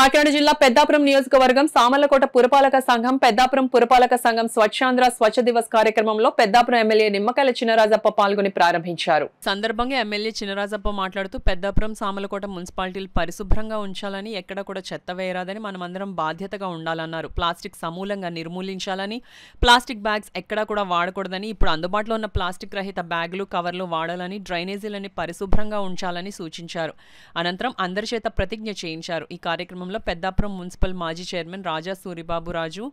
కాకినాడ జిల్లా పెద్దాపురం నియోజకవర్గం సామర్లకోట పురపాలక సంఘం పెద్దాపురం పురపాలక సంఘం స్వచ్ఛాంధ్ర స్వచ్ఛ దివస్ కార్యక్రమంలో పెద్దాపురం ఎమ్మెల్యే నిమ్మకాయల చినరాజప్ప పాల్గొని ప్రారంభించారు. సందర్భంగా ఎమ్మెల్యే చినరాజప్ప మాట్లాడుతూ పెద్దాపురం సామర్లకోట మున్సిపాలిటీలు పరిశుభ్రంగా ఉంచాలని, ఎక్కడ కూడా చెత్త వేయరాదని, మనమందరం బాధ్యతగా ఉండాలన్నారు. ప్లాస్టిక్ సమూలంగా నిర్మూలించాలని, ప్లాస్టిక్ బ్యాగ్స్ ఎక్కడా కూడా వాడకూడదని, ఇప్పుడు అందుబాటులో ఉన్న ప్లాస్టిక్ రహిత బ్యాగులు, కవర్లు వాడాలని, డ్రైనేజీలని పరిశుభ్రంగా ఉంచాలని సూచించారు. అనంతరం అందరి చేత ప్రతిజ్ఞ చేయించారు. ఈ కార్యక్రమంలో పెద్దాపురం మున్సిపల్ మాజీ చైర్మన్ రాజా సూరిబాబు రాజు,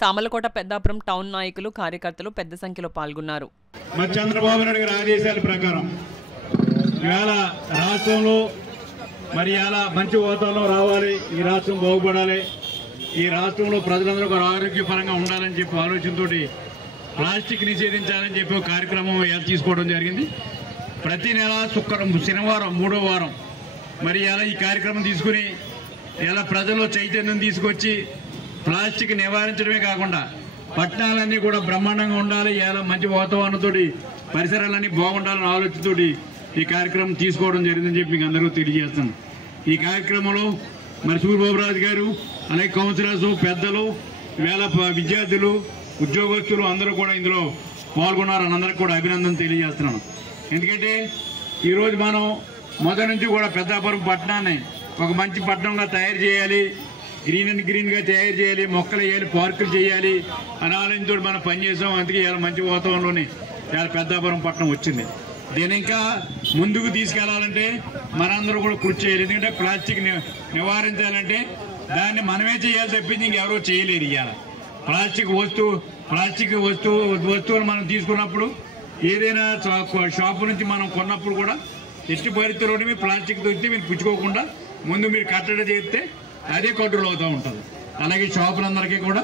సామర్లకోట పెద్దాపురం టౌన్ నాయకులు, కార్యకర్తలు పెద్ద సంఖ్యలో పాల్గొన్నారు. చంద్రబాబు నాయుడు గారి ఆదేశాల ప్రకారం ఇవాళ రాష్ట్రంలో మరి అలా మంచి వాతావరణం రావాలి, ఈ రాష్ట్రం బాగుపడాలి, ఈ రాష్ట్రంలో ప్రజలందరూ ఒక ఆరోగ్యపరంగా ఉండాలని చెప్పి ఆలోచనతో ప్లాస్టిక్ నిషేధించాలని చెప్పి ఒక కార్యక్రమం తీసుకోవడం జరిగింది. ప్రతి నెల శనివారం 3వ వారం మరి ఇలా ఈ కార్యక్రమం తీసుకుని ఇలా ప్రజల్లో చైతన్యం తీసుకొచ్చి ప్లాస్టిక్ నివారించడమే కాకుండా పట్టణాలన్నీ కూడా బ్రహ్మాండంగా ఉండాలి, ఇలా మంచి వాతావరణంతో పరిసరాలన్నీ బాగుండాలని ఆలోచనతో ఈ కార్యక్రమం తీసుకోవడం జరిగిందని చెప్పి మీకు అందరూ తెలియజేస్తాను. ఈ కార్యక్రమంలో మరి సూరిబాబురాజు గారు, అలాగే కౌన్సిలర్స్, పెద్దలు, వేళ విద్యార్థులు, ఉద్యోగస్తులు అందరూ కూడా ఇందులో పాల్గొన్నారని అందరికీ కూడా అభినందన తెలియజేస్తున్నాను. ఎందుకంటే ఈరోజు మనం మొదటి నుంచి కూడా పెద్దాపురం పట్టణాన్ని ఒక మంచి పట్టణంగా తయారు చేయాలి, గ్రీన్ అండ్ గ్రీన్గా తయారు చేయాలి, మొక్కలు వేయాలి, పార్కులు చేయాలి అని ఆలోచనతో మనం పనిచేసాం. అందుకే ఇలా మంచి వాతావరణంలోనే ఇలా పెద్దాపురం పట్టణం వచ్చింది. దీన్ని ఇంకా ముందుకు తీసుకెళ్లాలంటే మనందరూ కూడా కృషి చేయాలి. ఎందుకంటే ప్లాస్టిక్ నివారించాలంటే దాన్ని మనమే చేయాలి తప్పించి ఇంకెవరో చేయలేరు. ఇవాళ ప్లాస్టిక్ వస్తువులు మనం తీసుకున్నప్పుడు ఏదైనా షాపు నుంచి మనం కొన్నప్పుడు కూడా ఎట్టి పరిస్థితుల్లోనే ప్లాస్టిక్ దొరికితే మీరు పుచ్చుకోకుండా ముందు మీరు కట్టడి చేస్తే అదే కంట్రోల్ అవుతూ ఉంటుంది. అలాగే షాపులందరికీ కూడా